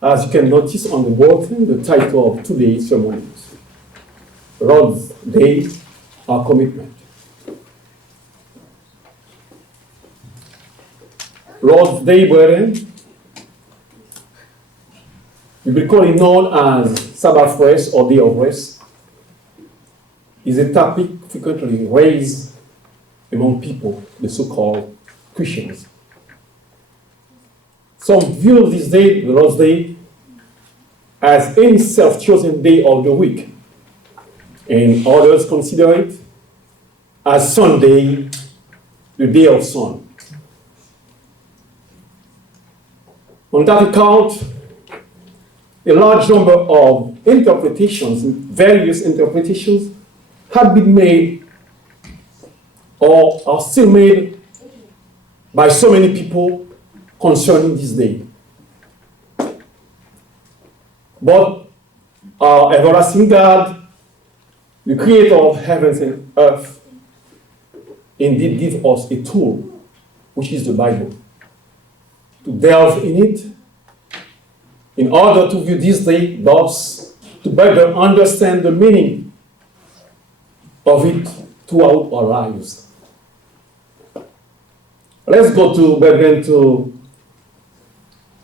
As you can notice on the bulletin, the title of today's sermon is Lord's Day, Our Commitment. Lord's Day, brethren, biblically known as Sabbath rest or Day of Rest, is a topic frequently raised among people, the so-called Christians. Some view this day, the Lord's Day, as any self-chosen day of the week, and others consider it as Sunday, the day of sun. On that account, a large number of interpretations, various interpretations, have been made or are still made by so many people concerning this day. But our everlasting God, the creator of heavens and earth, indeed gives us a tool, which is the Bible, to delve in it in order to view this day, thus to better understand the meaning of it throughout our lives. Let's go to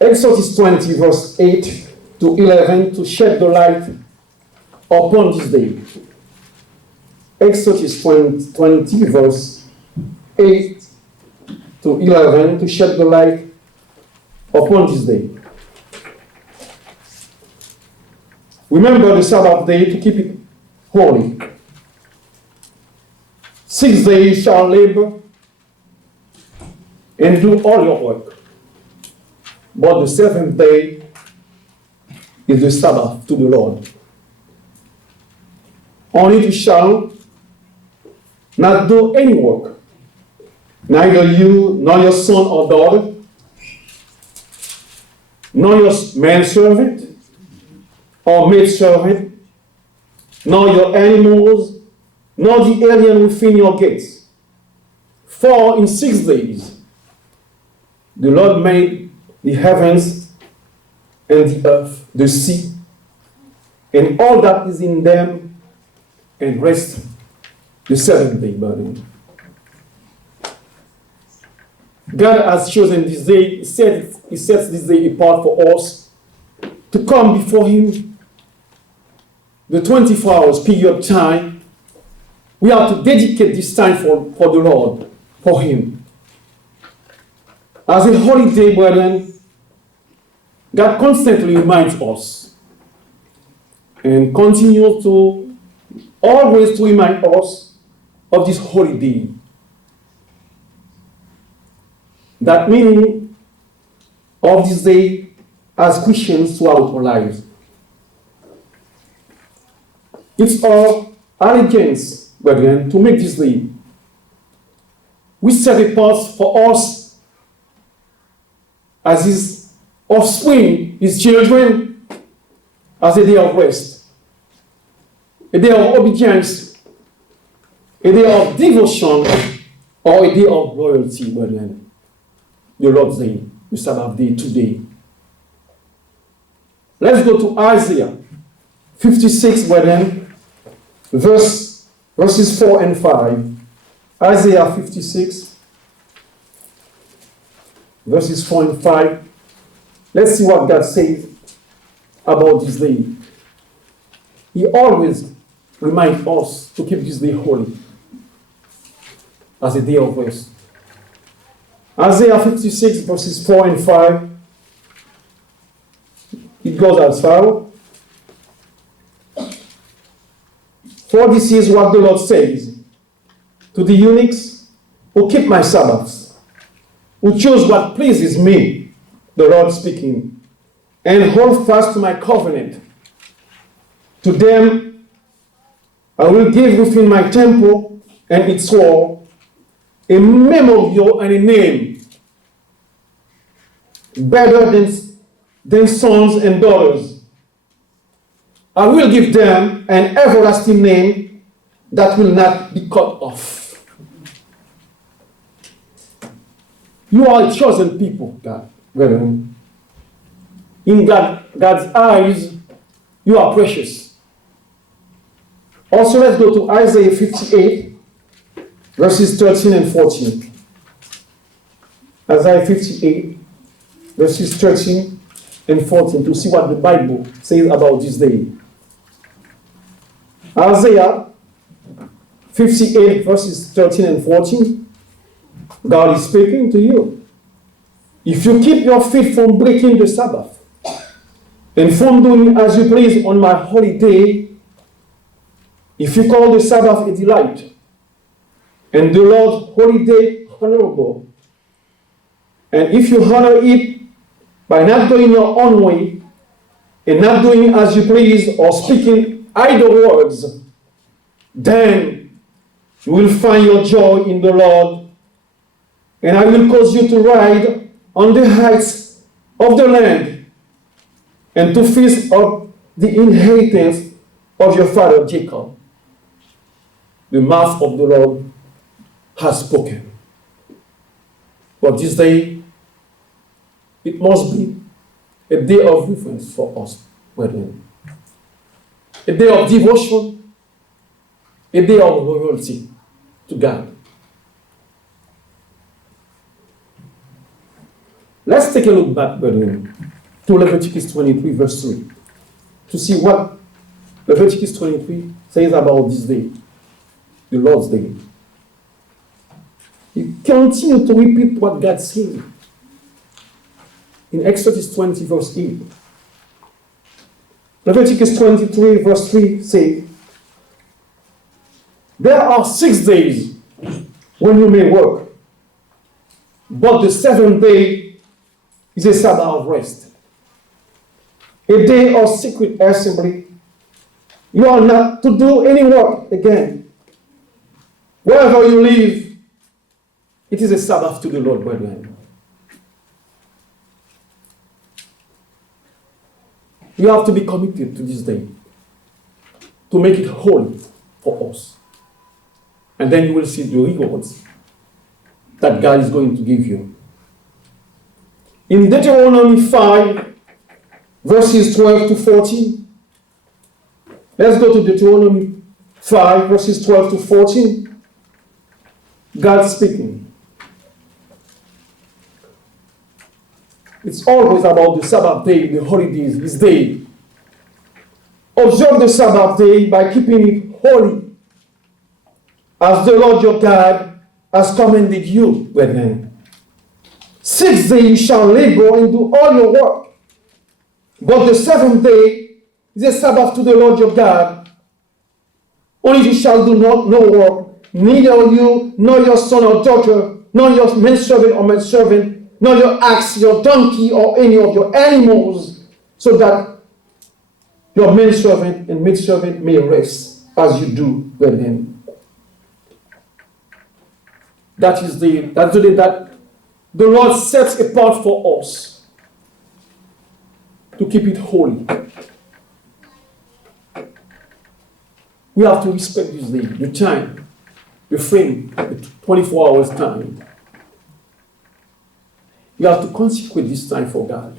Exodus 20, verse 8 to 11 to shed the light upon this day. Exodus 20, verse 8 to 11 to shed the light upon this day. Remember the Sabbath day to keep it holy. 6 days shall labor and do all your work. But the seventh day is the Sabbath to the Lord. Only you shall not do any work, neither you nor your son or daughter, nor your manservant or maidservant, nor your animals, nor the alien within your gates. For in 6 days the Lord made the heavens and the earth, the sea, and all that is in them, and rest the seventh day, brethren. God has chosen this day. He sets this day apart for us to come before Him. The 24 hours period of time, we have to dedicate this time for the Lord, for Him. As a holy day, brethren, God constantly reminds us and continues to always to remind us of this holy day. That meaning of this day as Christians throughout our lives. It's our allegiance, brethren, to make this day. We set apart for us as His offspring, His children, as a day of rest, a day of obedience, a day of devotion, or a day of loyalty, brethren. The Lord's Day, the Sabbath day today. Let's go to Isaiah 56, brethren, verses 4 and 5. Isaiah 56, verses 4 and 5. Let's see what God says about this day. He always reminds us to keep this day holy as a day of rest. Isaiah 56, verses 4 and 5. It goes as follows. For this is what the Lord says to the eunuchs who keep my Sabbaths, who choose what pleases me, the Lord speaking, and hold fast to my covenant. To them I will give within my temple and its wall a memorial and a name better than sons and daughters. I will give them an everlasting name that will not be cut off. You are a chosen people, God, brethren. In God's eyes, you are precious. Also, let's go to Isaiah 58, verses 13 and 14. Isaiah 58, verses 13 and 14, to see what the Bible says about this day. Isaiah 58, verses 13 and 14, God is speaking to you. If you keep your feet from breaking the Sabbath, and from doing as you please on my holy day, if you call the Sabbath a delight, and the Lord's holy day honorable, and if you honor it by not going your own way, and not doing as you please, or speaking idle words, then you will find your joy in the Lord, and I will cause you to ride on the heights of the land, and to feast of the inheritance of your father Jacob. The mouth of the Lord has spoken. But this day, it must be a day of reverence for us, brethren. A day of devotion, a day of loyalty to God. Let's take a look back, brethren, to Leviticus 23, verse 3, to see what Leviticus 23 says about this day, the Lord's day. You continue to repeat what God said in Exodus 20, verse 8. Leviticus 23, verse 3 says, there are 6 days when you may work, but the 7th day is a Sabbath of rest, a day of secret assembly. You are not to do any work again. Wherever you live, it is a Sabbath to the Lord, brethren. You have to be committed to this day, to make it holy for us. And then you will see the rewards that God is going to give you. In Deuteronomy 5, verses 12 to 14, let's go to Deuteronomy 5, verses 12 to 14. God speaking. It's always about the Sabbath day, the holidays, His day. Observe the Sabbath day by keeping it holy, as the Lord your God has commanded you, brethren. 6 days you shall labor and do all your work, but the 7th day is a Sabbath to the Lord your God. Only you shall do no work, neither you, nor your son or daughter, nor your manservant or maidservant, nor your ox, your donkey, or any of your animals, so that your manservant and maidservant may rest, as you do, brethren. That's the day that the Lord sets apart for us to keep it holy. We have to respect this day, the time, the frame, the 24 hours time. You have to consecrate this time for God.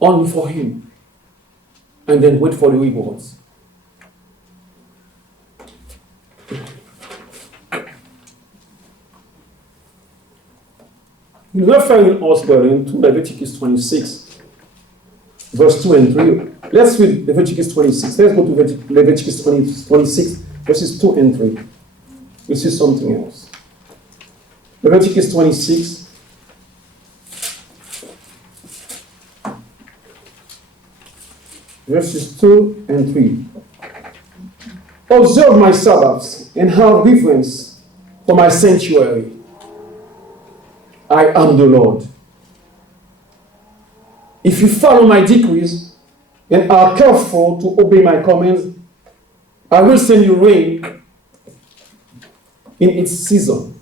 Only for Him. And then wait for the rewards. Referring us, brethren, to Leviticus 26, verse 2 and 3. Let's read Leviticus 26. Let's go to Leviticus 26, verses 2 and 3. We'll see something else. Leviticus 26, verses 2 and 3. Observe my Sabbaths and have reverence for my sanctuary. I am the Lord. If you follow my decrees and are careful to obey my commands, I will send you rain in its season,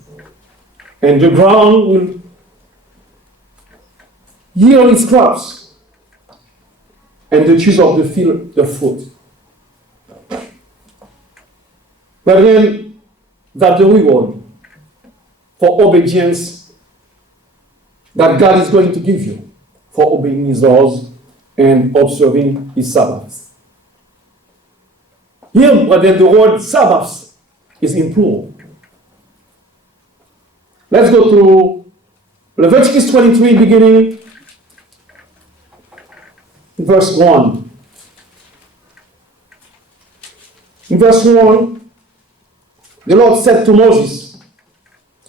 and the ground will yield its crops, and the trees of the field the fruit. But then, that the reward for obedience that God is going to give you for obeying his laws and observing his Sabbaths. Here, but then the word Sabbath is in plural. Let's go to Leviticus 23, beginning in verse 1. In verse 1, the Lord said to Moses,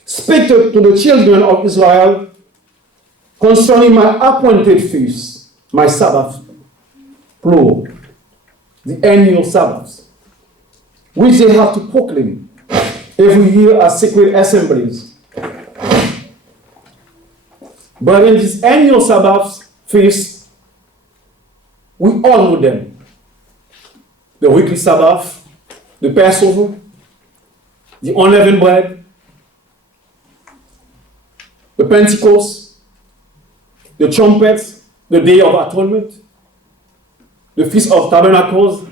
"Speak to the children of Israel concerning my appointed feasts, my Sabbath, plural, the annual Sabbaths, which they have to proclaim every year as sacred assemblies. But in these annual Sabbath feasts, we all know them. The weekly Sabbath, the Passover, the unleavened bread, the Pentecost, the trumpets, the Day of Atonement, the Feast of Tabernacles,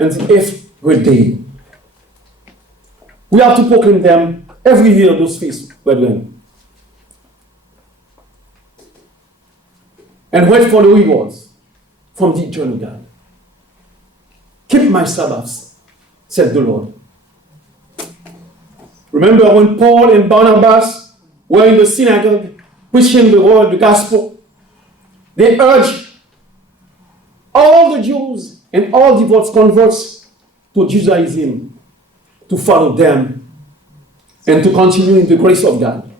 and the eighth great day. We have to proclaim them every year, those feasts, brethren. And wait for the rewards from the eternal God. Keep my Sabbaths, said the Lord. Remember when Paul and Barnabas were in the synagogue preaching the word, the gospel? They urged all the Jews and all devout converts to Judaism to follow them and to continue in the grace of God.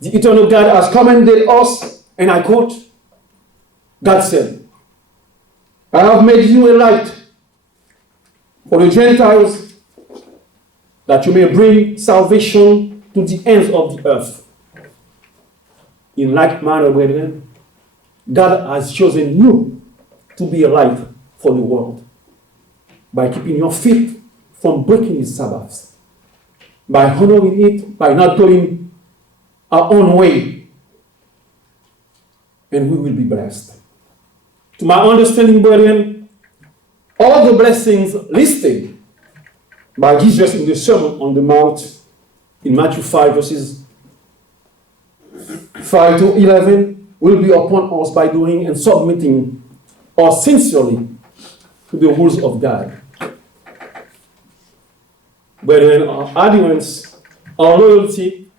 The eternal God has commanded us, and I quote, God said, "I have made you a light for the Gentiles, that you may bring salvation to the ends of the earth." In like manner, brethren, God has chosen you to be a light for the world by keeping your feet from breaking his Sabbaths, by honoring it, by not going our own way, and we will be blessed. To my understanding, brethren, all the blessings listed by Jesus in the Sermon on the Mount in Matthew 5, verses 5 to 11, will be upon us by doing and submitting us sincerely to the rules of God. Brethren, our adherence, our loyalty,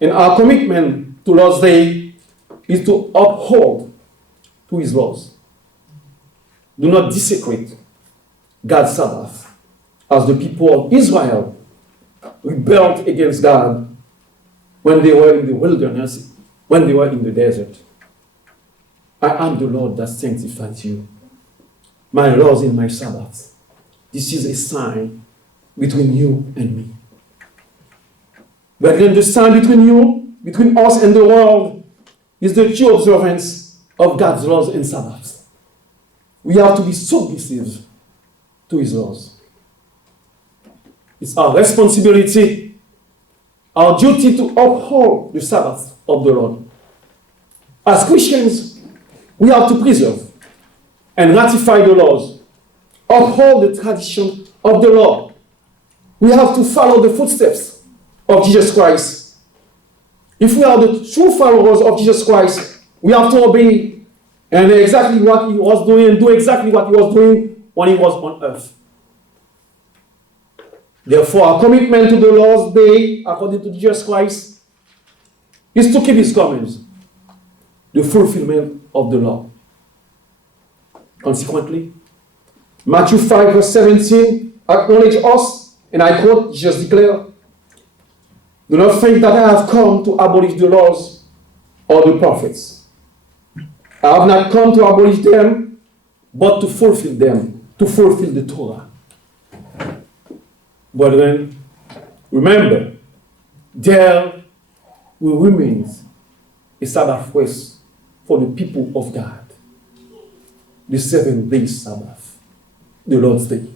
and our commitment to Lord's Day is to uphold to his laws. Do not desecrate God's Sabbath, as the people of Israel rebelled against God when they were in the wilderness, when they were in the desert. I am the Lord that sanctifies you. My laws and my Sabbaths. This is a sign between you and me. But then the sign between us and the world, is the true observance of God's laws and Sabbaths. We have to be submissive to his laws. It's our responsibility, our duty to uphold the Sabbath of the Lord. As Christians, we have to preserve and ratify the laws, uphold the tradition of the Lord. We have to follow the footsteps of Jesus Christ. If we are the true followers of Jesus Christ, we have to obey and exactly what he was doing and do exactly what he was doing when he was on earth. Therefore, our commitment to the Lord's Day, according to Jesus Christ, is to keep his commands, the fulfillment of the law. Consequently, Matthew 5, verse 17, acknowledge us, and I quote, Jesus declared, "Do not think that I have come to abolish the laws or the prophets. I have not come to abolish them, but to fulfill them, to fulfill the Torah." Brethren, remember, there will remain a Sabbath rest for the people of God. The 7 day Sabbath, the Lord's Day.